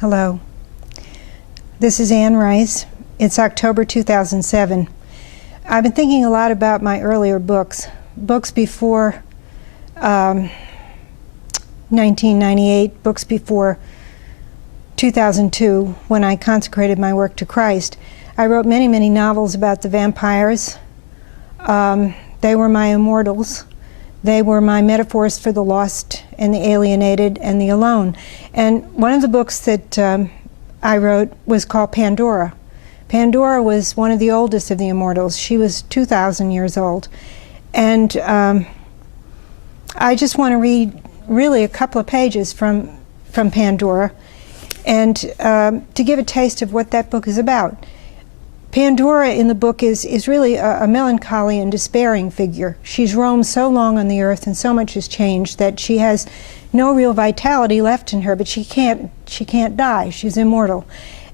Hello. This is Anne Rice. It's October 2007. I've been thinking a lot about my earlier books before 1998, books before 2002, when I consecrated my work to Christ. I wrote many, many novels about the vampires. They were my immortals. They were my metaphors for the lost and the alienated and the alone. And one of the books that I wrote was called Pandora. Pandora was one of the oldest of the immortals. She was 2,000 years old. And I just want to read really a couple of pages from Pandora and to give a taste of what that book is about. Pandora in the book is really a melancholy and despairing figure. She's roamed so long on the earth and so much has changed that she has no real vitality left in her, but she can't die. She's immortal.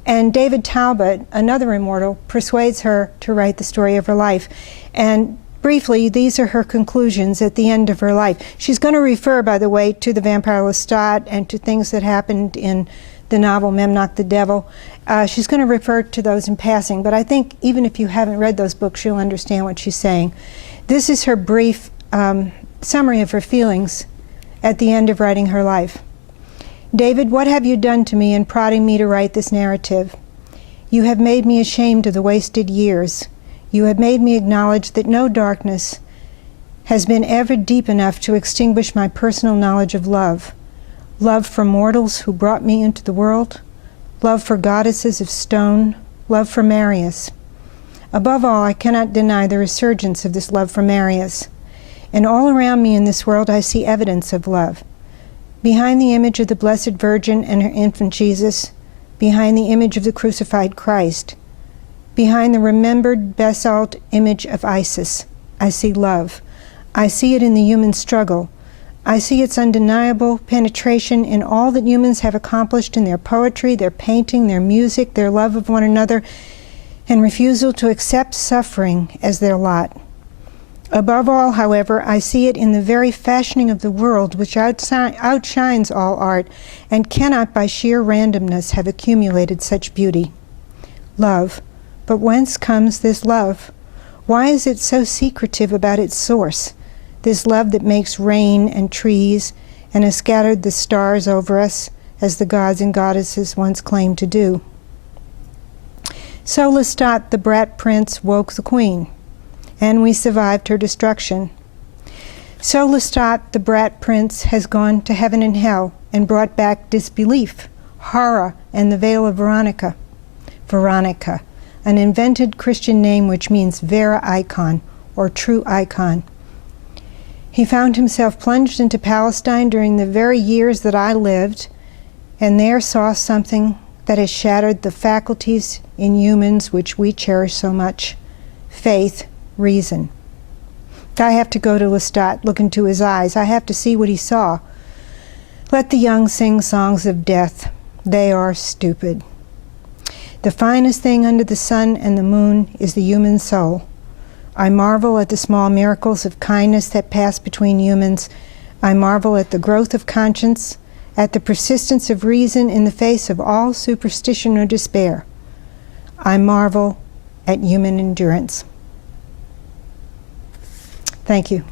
And David Talbot, another immortal, persuades her to write the story of her life. And briefly, these are her conclusions at the end of her life. She's going to refer, by the way, to the vampire Lestat and to things that happened in the novel Memnoch the Devil. She's going to refer to those in passing, but I think even if you haven't read those books, you'll understand what she's saying. This is her brief summary of her feelings at the end of writing her life. David, what have you done to me in prodding me to write this narrative? You have made me ashamed of the wasted years. You have made me acknowledge that no darkness has been ever deep enough to extinguish my personal knowledge of love. Love for mortals who brought me into the world, love for goddesses of stone, love for Marius. Above all, I cannot deny the resurgence of this love for Marius. And all around me in this world I see evidence of love. Behind the image of the Blessed Virgin and her infant Jesus, behind the image of the crucified Christ, behind the remembered basalt image of Isis, I see love. I see it in the human struggle. I see its undeniable penetration in all that humans have accomplished in their poetry, their painting, their music, their love of one another, and refusal to accept suffering as their lot. Above all, however, I see it in the very fashioning of the world, which outshines all art and cannot by sheer randomness have accumulated such beauty. Love. But whence comes this love? Why is it so secretive about its source? This love that makes rain and trees and has scattered the stars over us, as the gods and goddesses once claimed to do. So Lestat, the brat prince, woke the queen, and we survived her destruction. So Lestat, the brat prince, has gone to heaven and hell and brought back disbelief, horror, and the veil of Veronica. Veronica, an invented Christian name which means Vera icon, or true icon. He found himself plunged into Palestine during the very years that I lived, and there saw something that has shattered the faculties in humans which we cherish so much: faith, reason. I have to go to Lestat, look into his eyes. I have to see what he saw. Let the young sing songs of death. They are stupid. The finest thing under the sun and the moon is the human soul. I marvel at the small miracles of kindness that pass between humans. I marvel at the growth of conscience, at the persistence of reason in the face of all superstition or despair. I marvel at human endurance. Thank you.